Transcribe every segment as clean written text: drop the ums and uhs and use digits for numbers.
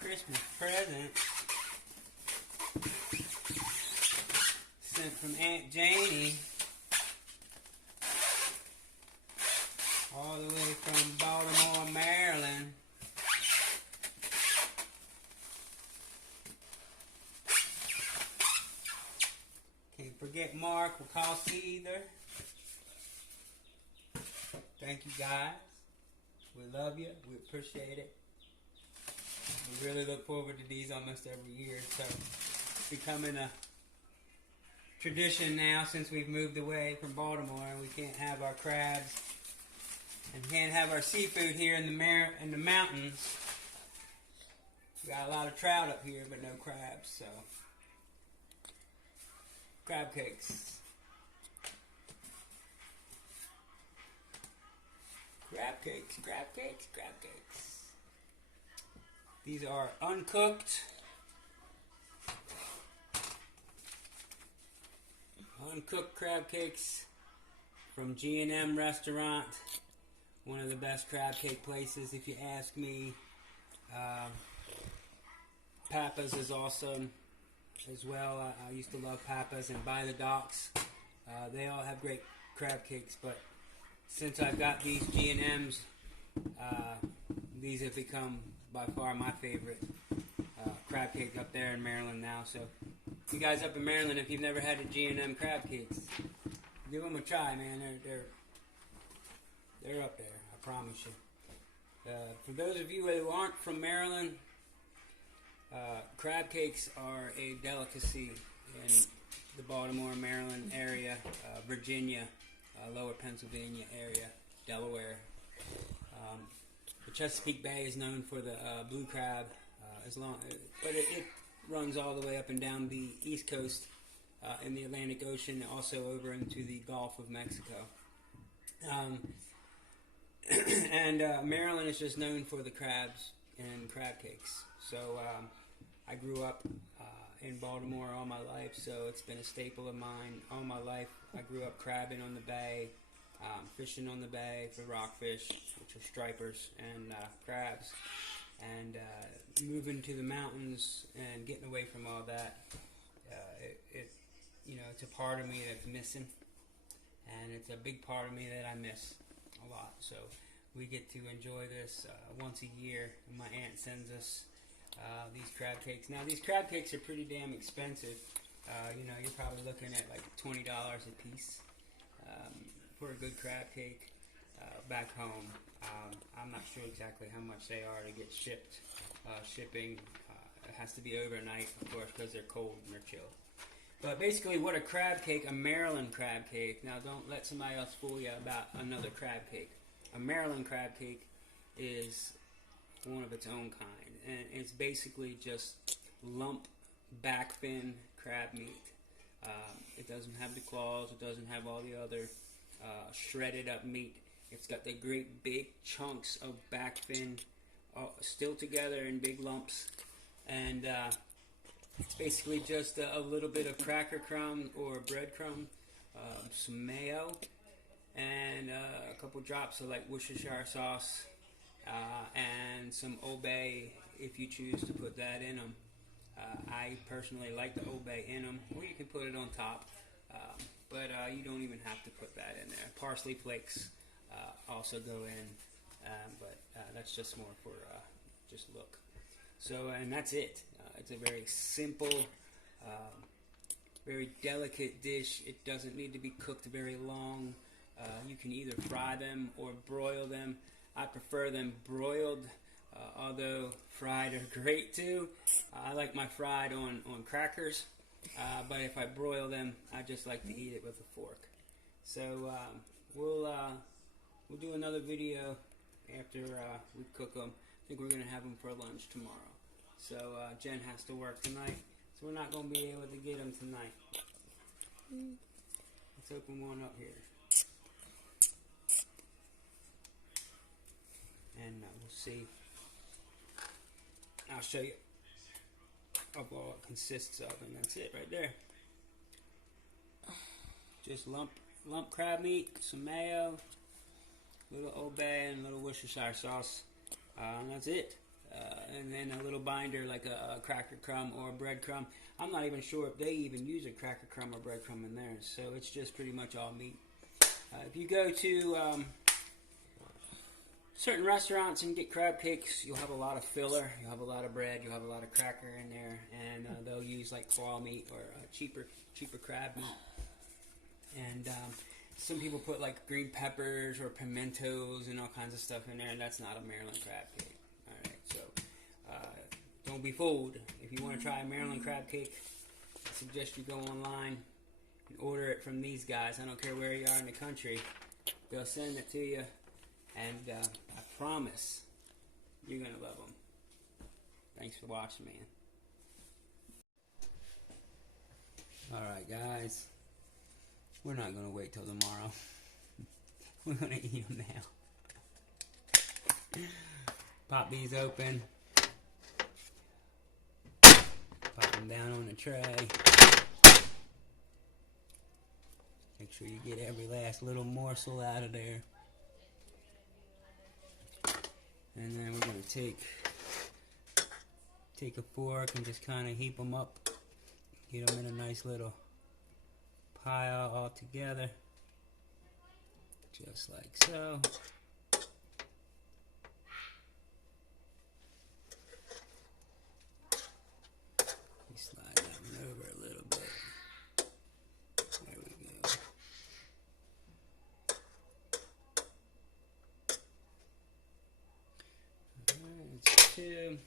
Christmas present sent from Aunt Janie all the way from Baltimore, Maryland. Can't forget Mark Wachowski either. Thank you guys. We love you. We appreciate it. We really look forward to these almost every year. So it's becoming a tradition now since we've moved away from Baltimore and we can't have our crabs and can't have our seafood here in the mountains. We got a lot of trout up here, but no crabs. So crab cakes. Crab cakes, crab cakes, crab cakes. These are uncooked crab cakes from G&M Restaurant. One of the best crab cake places, if you ask me. Papa's is awesome as well. I used to love Papa's and By the Docks. They all have great crab cakes, but since I've got these G&M's, these have become by far my favorite crab cake up there in Maryland now. So you guys up in Maryland, if you've never had a G&M crab cakes, give them a try, man. They're up there, I promise you. For those of you who aren't from Maryland, crab cakes are a delicacy in the Baltimore, Maryland area, Virginia, Lower Pennsylvania area, Delaware. The Chesapeake Bay is known for the blue crab, but it runs all the way up and down the East Coast in the Atlantic Ocean, also over into the Gulf of Mexico. And Maryland is just known for the crabs and crab cakes. So I grew up in Baltimore all my life, so it's been a staple of mine all my life. I grew up crabbing on the bay, fishing on the bay for rockfish, which are stripers, and crabs. And moving to the mountains and getting away from all that, it's a part of me that's missing, and it's a big part of me that I miss a lot. So we get to enjoy this once a year. My aunt sends us these crab cakes. Now these crab cakes are pretty damn expensive. You're probably looking at like $20 a piece for a good crab cake back home. I'm not sure exactly how much they are to get shipped. Shipping it has to be overnight, of course, because they're cold and they're chilled. But basically, what a crab cake, a Maryland crab cake. Now, don't let somebody else fool you about another crab cake. A Maryland crab cake is one of its own kind, and it's basically just lump back fin crab meat. It doesn't have the claws. It doesn't have all the other shredded up meat. It's got the great big chunks of back fin still together in big lumps, and it's basically just a little bit of cracker crumb or breadcrumb, some mayo, and a couple drops of like Worcestershire sauce, and some Old Bay if you choose to put that in them. I personally like the Old Bay in them, or you can put it on top, but you don't even have to put that in there. Parsley flakes also go in, but that's just more for just look. So, and that's it. It's a very simple, very delicate dish. It doesn't need to be cooked very long. You can either fry them or broil them. I prefer them broiled, although fried are great too. I like my fried on crackers, but if I broil them, I just like to eat it with a fork. So we'll do another video after we cook them. I think we're going to have them for lunch tomorrow. So Jen has to work tonight, so we're not going to be able to get them tonight. Let's open one up here. And we'll see. I'll show you. of all it consists of, and that's it right there. Just lump crab meat, some mayo, little Old Bay, and a little Worcestershire sauce, and that's it. And then a little binder like a cracker crumb or a breadcrumb. I'm not even sure if they even use a cracker crumb or breadcrumb in there, so it's just pretty much all meat. If you go to certain restaurants and get crab cakes, you'll have a lot of filler, you'll have a lot of bread, you'll have a lot of cracker in there, and they'll use like claw meat or cheaper crab meat. And some people put like green peppers or pimentos and all kinds of stuff in there, and that's not a Maryland crab cake. Alright, so don't be fooled. If you want to try a Maryland crab cake, I suggest you go online and order it from these guys. I don't care where you are in the country, they'll send it to you, and I promise you're going to love them. Thanks for watching, man. Alright, guys. We're not going to wait till tomorrow. We're going to eat them now. Pop these open. Pop them down on the tray. Make sure you get every last little morsel out of there. And then we're going to take a fork and just kind of heap them up. Get them in a nice little pile all together, just like so. You slide that one over a little bit. There we go. Alright, that's 2.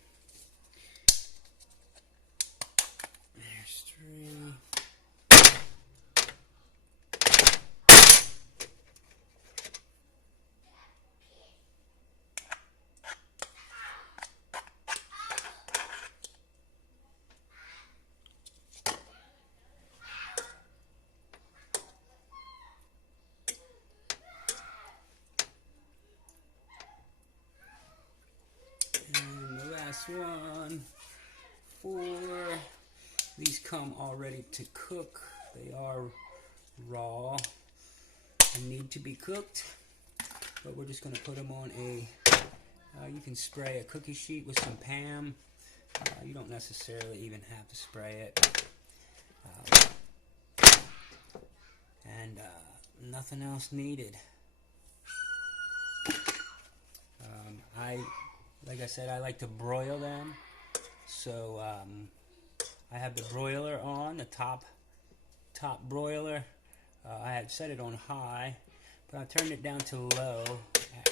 There's 3. One, 4. These come all ready to cook. They are raw and need to be cooked, but we're just going to put them on a you can spray a cookie sheet with some Pam. You don't necessarily even have to spray it, and nothing else needed. Like I said, I like to broil them, so I have the broiler on, the top broiler. I had set it on high, but I turned it down to low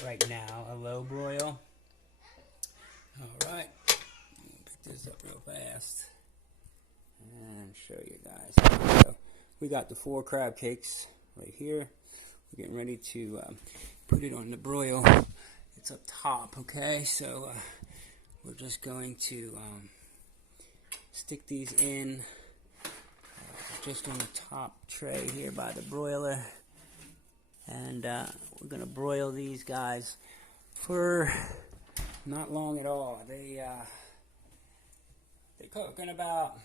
right now, a low broil. Alright, pick this up real fast and show you guys. So we got the 4 crab cakes right here. We're getting ready to put it on the broil. It's up top, okay? So we're just going to stick these in just on the top tray here by the broiler, and we're going to broil these guys for not long at all. They cook in about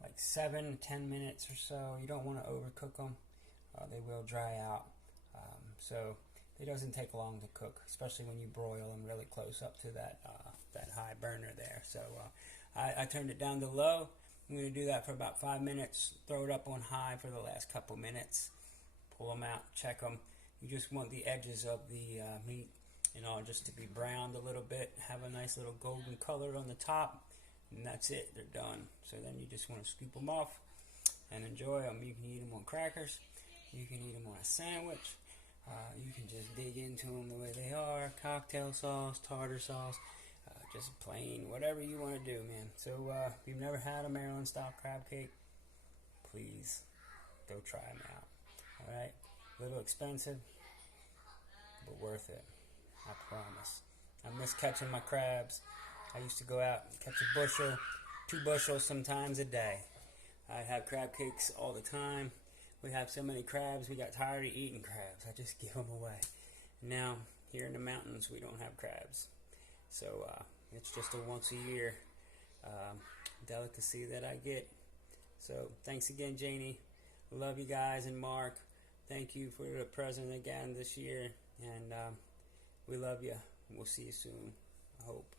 like 7 to 10 minutes or so. You don't want to overcook them. They will dry out. So it doesn't take long to cook, especially when you broil them really close up to that high burner there. So I turned it down to low. I'm going to do that for about 5 minutes. Throw it up on high for the last couple minutes. Pull them out, check them. You just want the edges of the meat, just to be browned a little bit. Have a nice little golden color on the top, and that's it. They're done. So then you just want to scoop them off and enjoy them. You can eat them on crackers. You can eat them on a sandwich. You can just dig into them the way they are. Cocktail sauce, tartar sauce, just plain, whatever you want to do, man. So if you've never had a Maryland style crab cake, please go try them out. Alright, a little expensive, but worth it. I promise. I miss catching my crabs. I used to go out and catch a bushel, 2 bushels sometimes a day. I'd have crab cakes all the time. We have so many crabs, we got tired of eating crabs. I just give them away. Now, here in the mountains, we don't have crabs. So, it's just a once a year delicacy that I get. So thanks again, Janie. Love you guys, and Mark. Thank you for the present again this year, and we love you. We'll see you soon, I hope.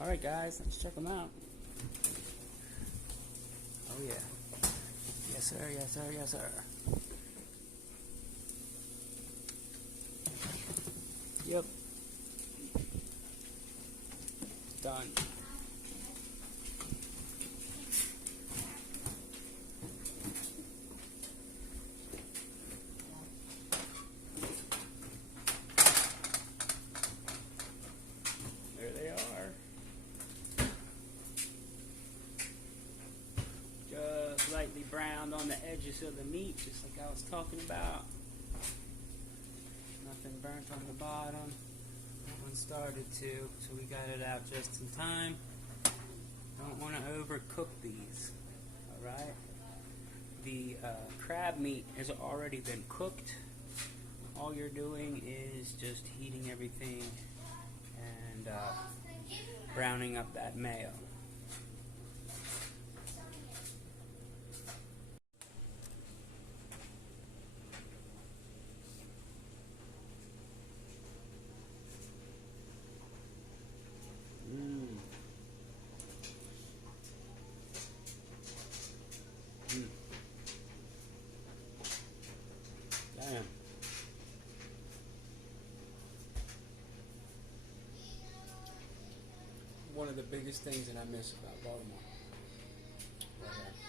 All right, guys, let's check them out. Oh yeah, yes sir, yes sir, yes sir. Yep, done. There they are. Just lightly browned on the edges of the meat, just like I was talking about. Nothing burnt on the bottom. That one started to, so we got it out just in time. Don't want to overcook these. Alright? The crab meat has already been cooked. All you're doing is just heating everything and browning up that mayo. Damn. One of the biggest things that I miss about Baltimore. Right here.